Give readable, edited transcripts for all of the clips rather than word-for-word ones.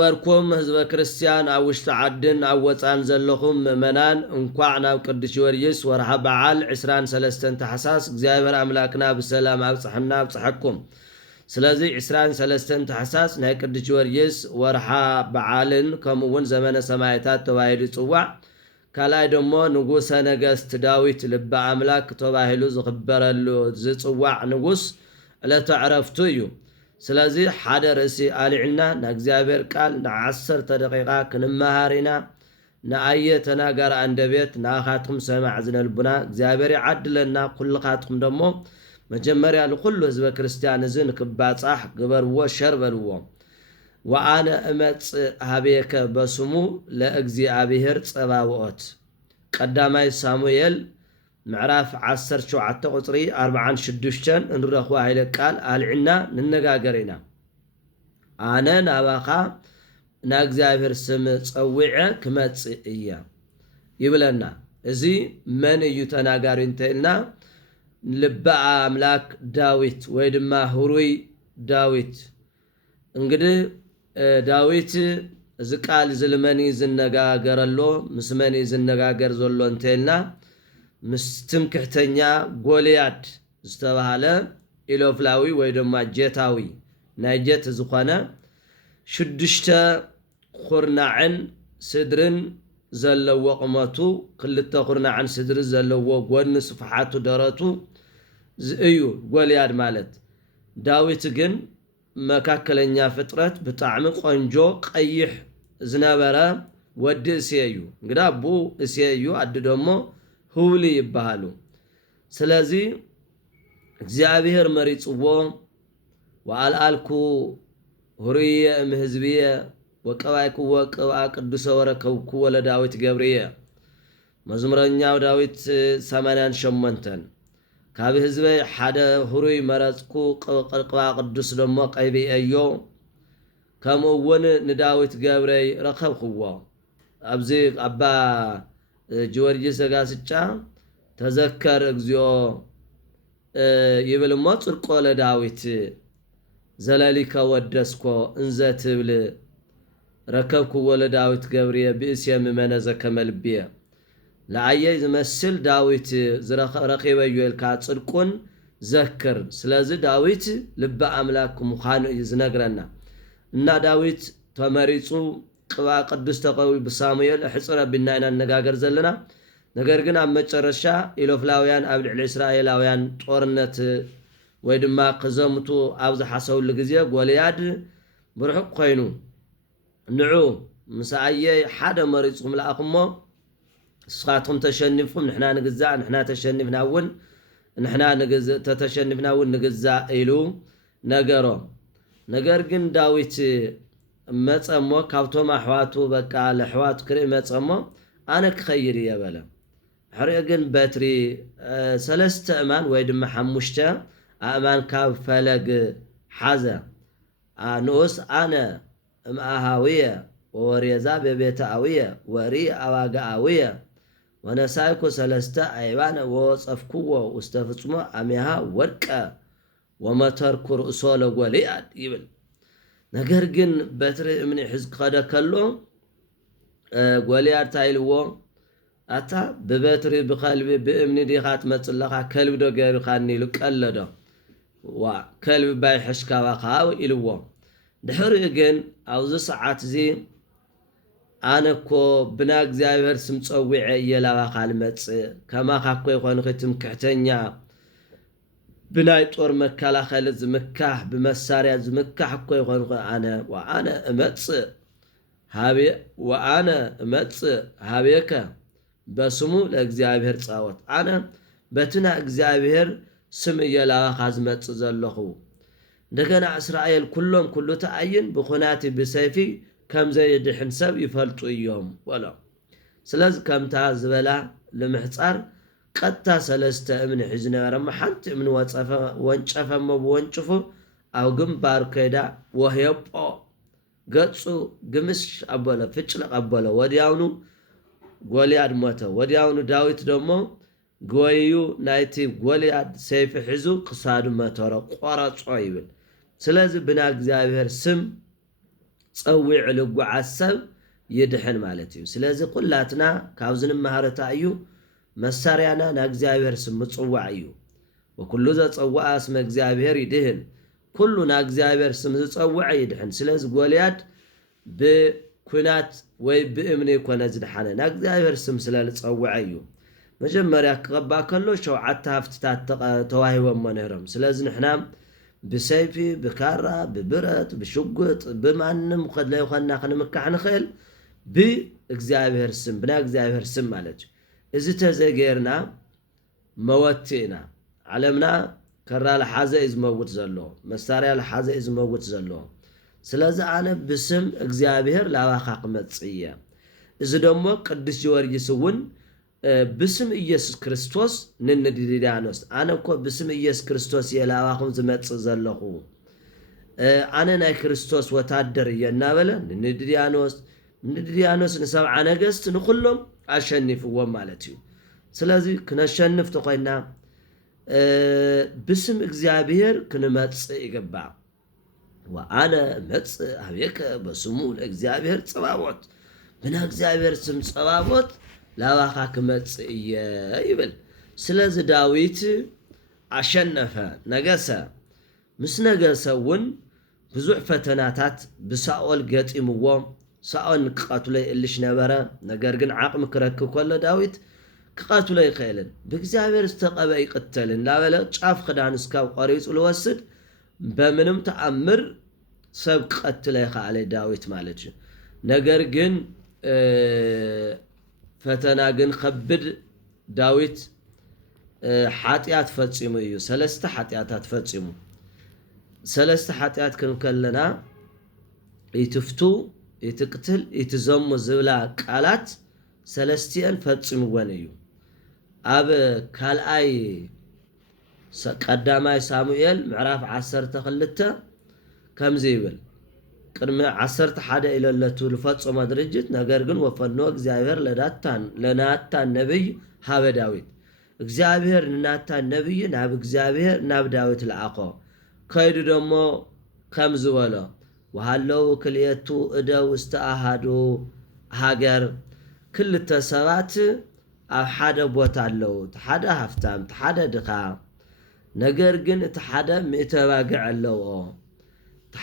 بركم حزب كريستيان أوشت عدن أوتان زلهم منان انقعنا وقدس يوريس ورها بعال عسران سلستن تحساس እግዚአብሔር أملاكنا بالسلام أبصحنا بصحكم سلازي عسران سلستن تحساس نهي قدس يوريس ورها بعالن كمون زمن سمايتات تواهيد صواع كالاي دمو نغوس نغست داويت لب أملاك تواهيلو زخبرلو زي صواع نغوس لا تعرفتو سلازي حدا رأسي آلعنا نأجزابير قال نعصر دقيقة كنمهارنا نأيه تناقر عند بيت ناخاتكم سمع عزنا البنا أجزابير عدلنا كل خاتكم دمو مجمريا لكل حزب كريستيان زين كبات صح قبر وشرب الوم وأنا أمت هبيك بسمو لأجزابير صباوات قدامي سامويل معرف عصر شو عطا قطري 40 شدوشتن نرخوا هاي قال آلعنا ننقاقرنا أنا ناباقا ناقزابير سم تصويعه كمات إياه يبلنا إزي من يتناقارين تلنا لبقى أملاك داويت ويدما هروي داويت انقده داويت زقال زلماني زنقاقر اللو مسماني زنقاقر زلو انتلنا مستمكحتنيا غولياد استباله إلوفلاوي ويدما جيتاوي نايجت زخانه شدشتا خرناعن سدرن زلو قماتو كلتا خرناعن سدر زلو غون صفحاتو دراتو زئيو غولياد مالت داويت جن مكاكلنيا فطرت بطعم قنجو قيح زنابرا ود اسيايو غدا بو اسيايو اددمو هولي يبهالو سلازي እግዚአብሔር መሪጽዎ ወአልአልኩ ሁሪየ እምህዝብየ ወቀባይኩ ወቀባ ቅዱስ ወረከብኩ ወለዳዊት ገብርየ መዝሙረኛው ዳዊት 88 ካብ ህዝበይ ሓደ ሁሩይ መረጽኩ ቅባ ቅዱስ ደሞ ቀይብየዮ ከምኡውን ንዳዊት ገብረይ ረኸብክዎ ኣብዚ አባ ጆርጂስ ዘጋስጫ ተዘከር እግዚኦ يبل ما ترقو لداويت زلاليك ودسكو انزات بل ركبكو ولداويت قبرية بإسيا ممنزة كمالبية لعيه زمسل داويت رقيبا يويلكا ترقون ذكر سلازي داويت لبا أملاك مخانو يزنقرنا إنا داويت تماريسو قوا قدس تقوي بسامويل حصر بناينا النقاقر زلنا ነገር ግን አመጨረሻ ኢሎፍላውያን አብልዕ ለእስራኤላውያን ጦርነት ወይድማ ከዘምቱ አብዝ ሐሰውል ጊዜ ጎልያድ ብርሑቅ ኮይኑ ንዑ ምሳአየ ሓደ መሪጽኩም ለአኹሞ እስኻትኩም ተሸኒፍኩም ንሕና ንግዛእ ንሕና ተሸኒፍናውን ንሕና ተተሸኒፍናውን ንግዛእ ኢሉ ነገሮ ነገር ግን ዳዊት መጸሞ ካብቶም አሕዋቱ በቃ ለሕዋቱ ክርኢ መጸሞ አነ ክኸይድ የበለ حريقن باتري سلست أمان ويدم حموشتا أمان كاب فلق حزا نوس أنا مأهاوية وريزا ببيت آوية وري أواقع آوية ونسايكو سلست أيوان وصفكو واستفصمو أميها وركا وما تركو رؤسول ولياد يبل نقرقن باتري من حزق قدا كلو ولياد تايلو أتا ببتري بقلبي بأمني دي خات متصلقا كلب دو غير خاني لقلدو وكلب باي حشكا وقاو إلوو دحر إغن أوز ساعات زي أنا كو بناك زيابير سمتصوعي يلا وقال متص كما خاكو يخوان ختم كحتنيا بناي طور مكالا خالد زمكاح بمساريا زمكاح كو يخوان وأنا متص هابي وأنا متص هابيكا بسمو لأجزابير تصاوت أنا بتنا أجزابير سم يلا خازمت زلخو دكنا إسرائيل كلهم كله تعين بخناتي بسيفي كم زي دحن سب يفلطوا يوم ولا سلاز كم تعزبلا لمحصار قطا سلسته من حزنا رم حنت من وصف وانشف ما بونشفو أو جنبار كيدا وهي قصو قمش أبولا فتشل أبولا ودياونو ጎልያድ ሞተ ወዲያውኑ ዳዊት ደግሞ ጎዩ ናይቲ ጎልያድ ሰይፍ ሒዙ ክሳዱ መተረ ቆረጾ ይብል ስለዚህ ብና እግዚአብሔር ስም ፀዊዕ ልጓዓዝ ሰብ ይድሕን ማለት እዩ ስለዚህ ኩላትና ካብዝን መሃረታ እዩ መሳርያና ናእግዚአብሔር ስም ምጽዋዕ እዩ ወኩሉ ዘጸዋዕ እስመ እግዚአብሔር ይድህን ኩሉ ናእግዚአብሔር ስም ዝጸውዕ ይድሕን ስለዚህ ጎልያድ ብኩናት ወይ ብእምኒ ኮነ ዝድሓነ ናእግዚአብሔር ስም ስለዝጸውዕ እዩ መጀመርያ ክቐባእ ከሎ 7 ሃፍትታት ተዋሂቦም ነይሮም ስለዚህ ንሕና ብሰይፊ ብካራ ብብረት ብሽጉጥ ብማንም ከድላይ ኾና ክንምካሕ ንኽእል ብእግዚአብሔር ስም ብናእግዚአብሔር ስም ማለት እዩ እዚ ተዘጌርና መወቲእና ዓለምና ከራ ለሓዘ እዩ ዝመውት ዘሎ መሳርያ ለሓዘ እዩ ዝመውት ዘሎ ስለዚ ኣነ ብስም እግዚአብሔር ላባኻ ክመጽእ እየ እዚ ደሞ ቅዱስ ጊዮርጊስ እውን بسم ኢየሱስ ክርስቶስ ንንድድያኖስ ኣነ እኮ ብስም ኢየሱስ ክርስቶስ የላባኹም ዝመጽእ ዘለኹ ኣነ ናይ ክርስቶስ ወታደር እየ እናበለ ንድድያኖስ ንሰብዓ ነገስት ንኹሎም ኣሸኒፍዎም ማለት እዩ ስለዚ ክነሸንፍ ተኾይና ብስም እግዚአብሔር ክንመጽእ ይግባእ ወኣነ መጽእ ኣብየከ በስሙ ለእግዚአብሔር ጸባቦት ብና እግዚአብሔር ስም ጸባቦት ላባኻ ክመጽእ እየ ይብል ስለዚ ዳዊት ኣሸነፈ ነገሰ ምስ ነገሰ እውን ብዙሕ ፈተናታት ብሳኦል ገጢምዎ ሳኦል ንክቐትሎ ይእልሽ ነበረ ነገር ግን ዓቕሚ ክረክብ ከሎ ዳዊት ክቐትሎ ይኽእልን ብእግዚአብሔር ዝተቐበ ይቅተልን ላበለ ጫፍ ክዳን እስካብ ቆሪጹ ልወስድ በምንም ተኣምር ሰብ ክቐትለ ይኽኣለ ዳዊት ማለት እዩ ነገር ግን ፈተና ግን ከብድ ዳዊት ሓጢያት ፈጺሙ እዩ ሰለስተ ሓጢያታት ፈጺሙ ሰለስተ ሓጢያት ክንከለና ይትፍቱ ይትቅትል ይትዘሙ ዝብላ ቃላት ሰለስቲአን ፈጺምወን እዩ ኣብ ካልኣይ ቀዳማይ ሳሙኤል ምዕራፍ 12 ከምዚ ይብል ቅድሚ 11 ኢለለቱ ልፈጽሞ ድርጅት ነገር ግን ወፈኖ እግዚአብሔር ለናታን ነቢይ ሃበ ዳዊት እግዚአብሔር ንናታን ነቢይ ናብ እግዚአብሔር ናብ ዳዊት ለኣኾ ከይዱ ደሞ ከም ዝበሎ ወሃለው ክልኤቱ እደው ዝተኣሃዱ ሃገር ክልተ ሰባት ኣብ ሓደ ቦታ ኣለው ሓደ ሃፍታም ሓደ ድኻ ነገር ግን እቲ ሓደ 100 ባግዕ ኣለዎ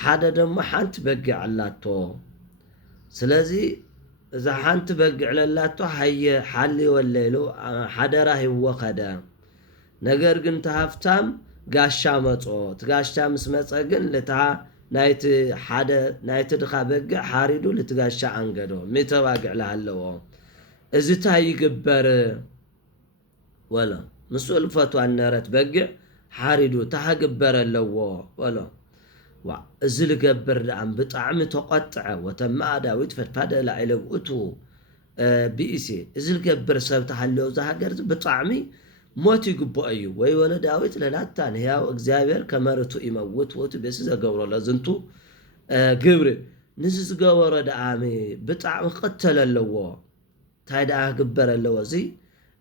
ሓደ ደሞ ሓንቲ በግዕ ኣላቶ ስለዚ እዛ ሓንቲ በግዕ ለላቶ ሃየ ሓሊ ወለይሉ ሓደራ ይወኸደ ነገር ግን ተሃፍታም ጋሻ መጾ ትጋሻ ምስ መጸ ግን ለታ ናይቲ ሓደ ናይቲ ድኻ በግዕ ሓሪዱ ለትጋሻ አንገዶ 100 ባግዕ ለሃለዎ እዚ ታይ ይግበር ወላ መስኡል ፈትዋ ነረት በግዕ ሓሪዱ ታግበር ኣለዎ ወላ እዚ ልገብር ደኣም ብጣዕሚ ተቆጥዐ ወተማ ዳዊት ፈድፋደ ላዕለብኡቱ ቢኢሲ እዚ ልገብር ሰብ ተሃልዮ ዝሃገር ብጣዕሚ ሞት ይግብኦ እዩ ወይ ወለ ዳዊት ለናታን ሕያው እግዚአብሔር ከመርቱ ይመውት ወቱ በስ ዘገብሮ ለዝንቱ ግብር ንዚ ዝገበሮ ደኣሚ ብጣዕሚ ቅተል ኣለዎ ታይ ደኣ ግበር ኣለዎ እዚ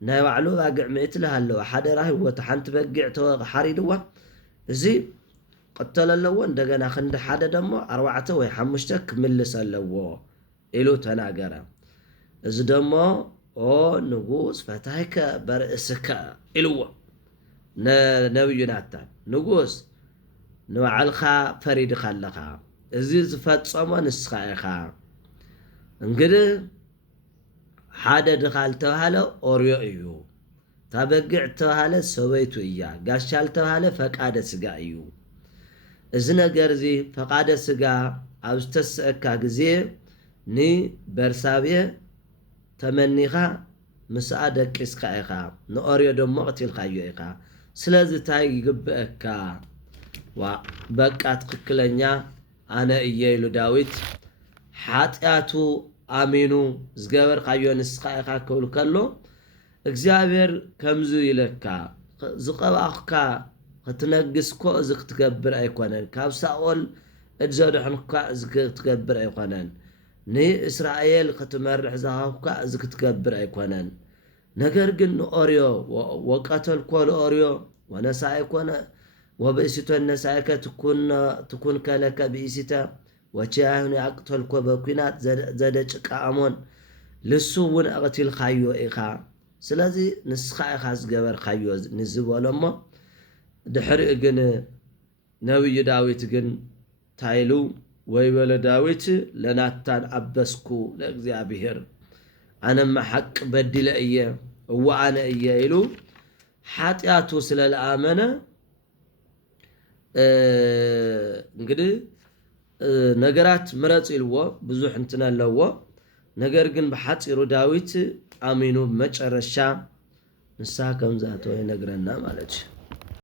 ናይ ባዕሉ ባግዕ ምእት ለሃለዎ ሓደ ራህ ወተ ሓንቲ በግዕ ተሓሪድዋ እዚ قتل اللو እንደገና ክንድ ሓደ ደሞ 4 ወይ 5 ክምልስ ኣለዎ ኢሉ ተናገረ እዚ ደሞ ኦ ንጉስ ፈታይከ በርእስከ ኢልዎ ነብዩ ናታን ንጉስ ንባዕልኻ ፈሪድኻ ኣለኻ እዚ ዝፈጸሞ ንስኻ ኢኻ እንግዲህ ሓደ ድኻል ተባሃለ ኦርዮ እዩ ታበግዕ ተባሃለ ሰበይቱ እያ ጋሻል ተባሃለ ፈቃደ ስጋ እዩ እዚ ነገር እዚ ፈቃደ ስጋ ኣብ ዝተሰአካ ግዜ ኒ በርሳብየ ተመኒኻ ምስኣ ደቂስካ ኢኻ ንኦርዮ ደሞ ቅትልካዮ ኢኻ ስለዚ ታይ ይግብአካ በቃ ትክክለኛ ኣነ እየ ኢሉ ዳዊት ሓጢያቱ ኣሚኑ ዝገበርካዮ ንስኻ ኢኻ ክብል ከሎ እግዚአብሔር ከምዙ ይለካ ዝቀባኽካ ክትነግስኮ እዚ ክትገብር ኣይኮነን ካብ ሳኦል እድዘድሕንካ እዚ ክትገብር ኣይኮነን ንእስራኤል ክትመርሕ ዝሃብካ እዚ ክትገብር ኣይኮነን ነገር ግን ንኦርዮ ወቀተልኮ ለኦርዮ ወነሳይ ኮነ ወበእሲቶ ነሳይከ ትኩን ከለከ ብእሲተ وجاهن يقتل كوبكينات زدج كأمون للسوون أقتل خايو إخا سلازي نسخة إخاز جبر خايو نزبو لما دحرق جن نبي داويت جن تايلو ويبل داويت لناتان أبسكو لأግዚአብሔር أنا ما حق بدل إيه وأنا إيه إلو حاتياتو سلال آمنة እንግዲህ ነገራት ምረጽ ይልዎ ብዙሕ እንትን ኣለዎ ነገር ግን በሐፂሩ ዳዊት አሚኑ መጨረሻ ንሳ ከምዛቶ ይነግረና ማለት